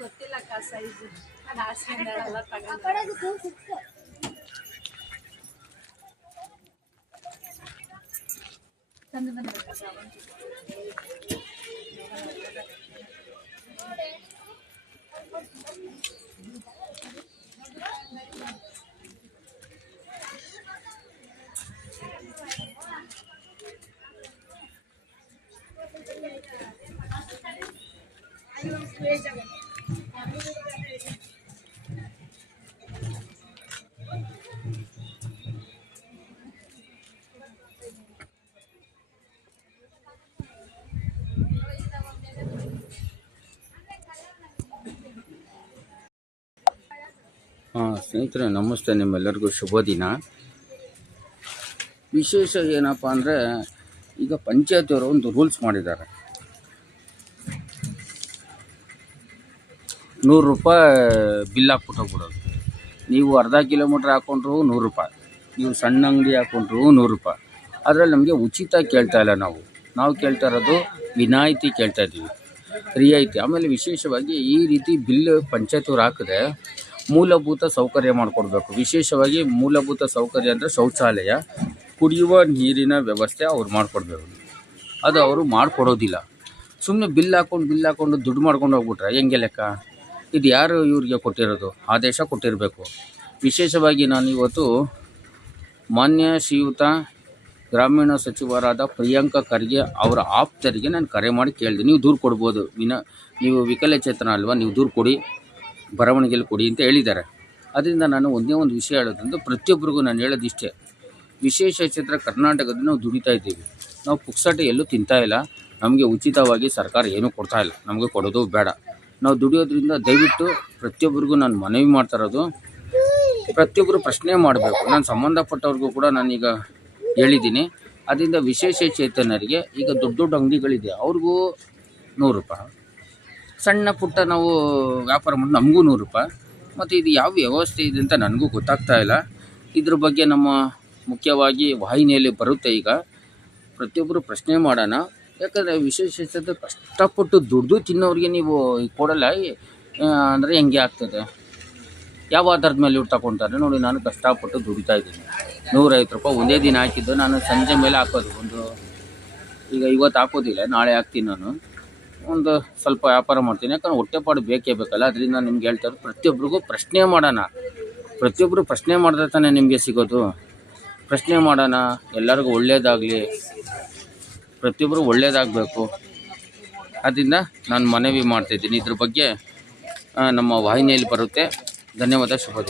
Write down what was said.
ಗೊತ್ತಿಲ್ಲಕ್ಕ size ಅದು ಹಾಸ್ಕೊಂಡೆಲ್ಲ ತಗೊಂಡು ತಂದು ಬಂದ ಸ್ನೇಹಿತರೆ ನಮಸ್ತೆ, ನಿಮ್ಮೆಲ್ಲರಿಗೂ ಶುಭ ದಿನ. ವಿಶೇಷ ಏನಪ್ಪ ಅಂದರೆ, ಈಗ ಪಂಚಾಯತಿಯವರು ಒಂದು ರೂಲ್ಸ್ ಮಾಡಿದ್ದಾರೆ. 100 ರೂಪಾಯಿ ಬಿಲ್ ಹಾಕ್ಬಿಟ್ಟು ಹೋಗ್ಬಿಡೋದು. ನೀವು ಅರ್ಧ ಕಿಲೋಮೀಟ್ರ್ ಹಾಕ್ಕೊಂಡ್ರು 100 ರೂಪಾಯಿ, ನೀವು ಸಣ್ಣ ಅಂಗಡಿ ಹಾಕ್ಕೊಂಡ್ರು 100 ರೂಪಾಯಿ. ಅದರಲ್ಲಿ ನಮಗೆ ಉಚಿತ ಕೇಳ್ತಾ ಇಲ್ಲ, ನಾವು ಕೇಳ್ತಾ ಇರೋದು ವಿನಾಯಿತಿ ಕೇಳ್ತಾ ಇದ್ದೀವಿ, ರಿಯಾಯಿತಿ. ಆಮೇಲೆ ವಿಶೇಷವಾಗಿ ಈ ರೀತಿ ಬಿಲ್ ಪಂಚಾಯತಿಯವ್ರು ಹಾಕಿದ್ರೆ ಮೂಲಭೂತ ಸೌಕರ್ಯ ಮಾಡಿಕೊಡ್ಬೇಕು. ವಿಶೇಷವಾಗಿ ಮೂಲಭೂತ ಸೌಕರ್ಯ ಅಂದರೆ ಶೌಚಾಲಯ, ಕುಡಿಯುವ ನೀರಿನ ವ್ಯವಸ್ಥೆ ಅವ್ರು ಮಾಡಿಕೊಡ್ಬೇಕು. ಅದು ಅವರು ಮಾಡಿಕೊಡೋದಿಲ್ಲ. ಸುಮ್ಮನೆ ಬಿಲ್ ಹಾಕ್ಕೊಂಡು ದುಡ್ಡು ಮಾಡ್ಕೊಂಡು ಹೋಗ್ಬಿಟ್ರೆ ಹೆಂಗೆ ಲೆಕ್ಕ? ಇದು ಯಾರು ಇವ್ರಿಗೆ ಕೊಟ್ಟಿರೋದು? ಆದೇಶ ಕೊಟ್ಟಿರಬೇಕು. ವಿಶೇಷವಾಗಿ ನಾನು ಇವತ್ತು ಮಾನ್ಯ ಶ್ರೀಯುತ ಗ್ರಾಮೀಣ ಸಚಿವರಾದ ಪ್ರಿಯಾಂಕ ಖರ್ಗೆ ಅವರ ಆಪ್ತರಿಗೆ ನಾನು ಕರೆ ಮಾಡಿ ಕೇಳಿದೆ, ನೀವು ದೂರು ಕೊಡ್ಬೋದು, ನೀವು ವಿಕಲಚೇತನ ಅಲ್ವಾ, ನೀವು ದೂರು ಕೊಡಿ, ಬರವಣಿಗೆಯಲ್ಲಿ ಕೊಡಿ ಅಂತ ಹೇಳಿದ್ದಾರೆ. ಅದರಿಂದ ನಾನು ಒಂದೇ ಒಂದು ವಿಷಯ ಹೇಳೋದ್ರಿಂದ ಪ್ರತಿಯೊಬ್ಬರಿಗೂ ನಾನು ಹೇಳೋದಿಷ್ಟೇ, ವಿಶೇಷ ಚೇತನ ಕರ್ನಾಟಕದಲ್ಲಿ ನಾವು ದುಡಿತಾ ಇದ್ದೀವಿ. ನಾವು ಪುಕ್ಸಟೆ ಎಲ್ಲೂ ತಿಂತಾ ಇಲ್ಲ, ನಮಗೆ ಉಚಿತವಾಗಿ ಸರ್ಕಾರ ಏನೂ ಕೊಡ್ತಾ ಇಲ್ಲ, ನಮಗೆ ಕೊಡೋದು ಬೇಡ. ನಾವು ದುಡಿಯೋದ್ರಿಂದ ದಯವಿಟ್ಟು ಪ್ರತಿಯೊಬ್ಬರಿಗೂ ನಾನು ಮನವಿ ಮಾಡ್ತಾ ಇರೋದು, ಪ್ರತಿಯೊಬ್ಬರು ಪ್ರಶ್ನೆ ಮಾಡಬೇಕು. ನಾನು ಸಂಬಂಧಪಟ್ಟವ್ರಿಗೂ ಕೂಡ ನಾನೀಗ ಹೇಳಿದ್ದೀನಿ. ಅದರಿಂದ ವಿಶೇಷ ಚೇತನರಿಗೆ ಈಗ ದೊಡ್ಡ ಅಂಗಡಿಗಳಿದೆ, ಅವ್ರಿಗೂ 100 ರೂಪಾಯಿ, ಸಣ್ಣ ಪುಟ್ಟ ನಾವು ವ್ಯಾಪಾರ ಮಾಡಿ ನಮಗೂ 100 ರೂಪಾಯಿ. ಮತ್ತು ಇದು ಯಾವ ವ್ಯವಸ್ಥೆ ಇದೆ ಅಂತ ನನಗೂ ಗೊತ್ತಾಗ್ತಾ ಇಲ್ಲ. ಇದ್ರ ಬಗ್ಗೆ ನಮ್ಮ ಮುಖ್ಯವಾಗಿ ವಾಹಿನಿಯಲ್ಲಿ ಬರುತ್ತೆ. ಈಗ ಪ್ರತಿಯೊಬ್ಬರು ಪ್ರಶ್ನೆ ಮಾಡೋಣ, ಯಾಕಂದರೆ ವಿಶೇಷ ಕಷ್ಟಪಟ್ಟು ದುಡ್ದು ತಿನ್ನೋರಿಗೆ ನೀವು ಕೊಡಲ್ಲ ಅಂದರೆ ಹೆಂಗೆ ಆಗ್ತದೆ? ಯಾವ ಆಧಾರದ ಮೇಲೆ ಇವ್ರು ತಗೊತಾರೆ? ನೋಡಿ, ನಾನು ಕಷ್ಟಪಟ್ಟು ದುಡಿತಾ ಇದ್ದೀನಿ, 150 ರೂಪಾಯಿ ಒಂದೇ ದಿನ ಹಾಕಿದ್ದು. ನಾನು ಸಂಜೆ ಮೇಲೆ ಹಾಕೋದು, ಈಗ ಇವತ್ತು ಹಾಕೋದಿಲ್ಲ, ನಾಳೆ ಹಾಕ್ತೀನಿ. ನಾನು ಒಂದು ಸ್ವಲ್ಪ ವ್ಯಾಪಾರ ಮಾಡ್ತೀನಿ. ಯಾಕಂದ್ರೆ ಹೊಟ್ಟೆಪಾಡು ಬೇಕೇ ಬೇಕಲ್ಲ. ಅದರಿಂದ ನಿಮ್ಗೆ ಹೇಳ್ತಾ ಇರೋದು ಪ್ರತಿಯೊಬ್ಬರಿಗೂ ಪ್ರಶ್ನೆ ಮಾಡೋಣ. ಪ್ರತಿಯೊಬ್ಬರು ಪ್ರಶ್ನೆ ಮಾಡಿದ್ರೆ ತಾನೇ ನಿಮಗೆ ಸಿಗೋದು. ಪ್ರಶ್ನೆ ಮಾಡೋಣ, ಎಲ್ಲರಿಗೂ ಒಳ್ಳೆಯದಾಗಲಿ, ಪ್ರತಿಯೊಬ್ಬರು ಒಳ್ಳೆಯದಾಗಬೇಕು. ಅದರಿಂದ ನಾನು ಮನವಿ ಮಾಡ್ತಾಯಿದ್ದೀನಿ. ಇದ್ರ ಬಗ್ಗೆ ನಮ್ಮ ವಾಹಿನಿಯಲ್ಲಿ ಬರುತ್ತೆ. ಧನ್ಯವಾದ. ಶುಭ ದಿನ.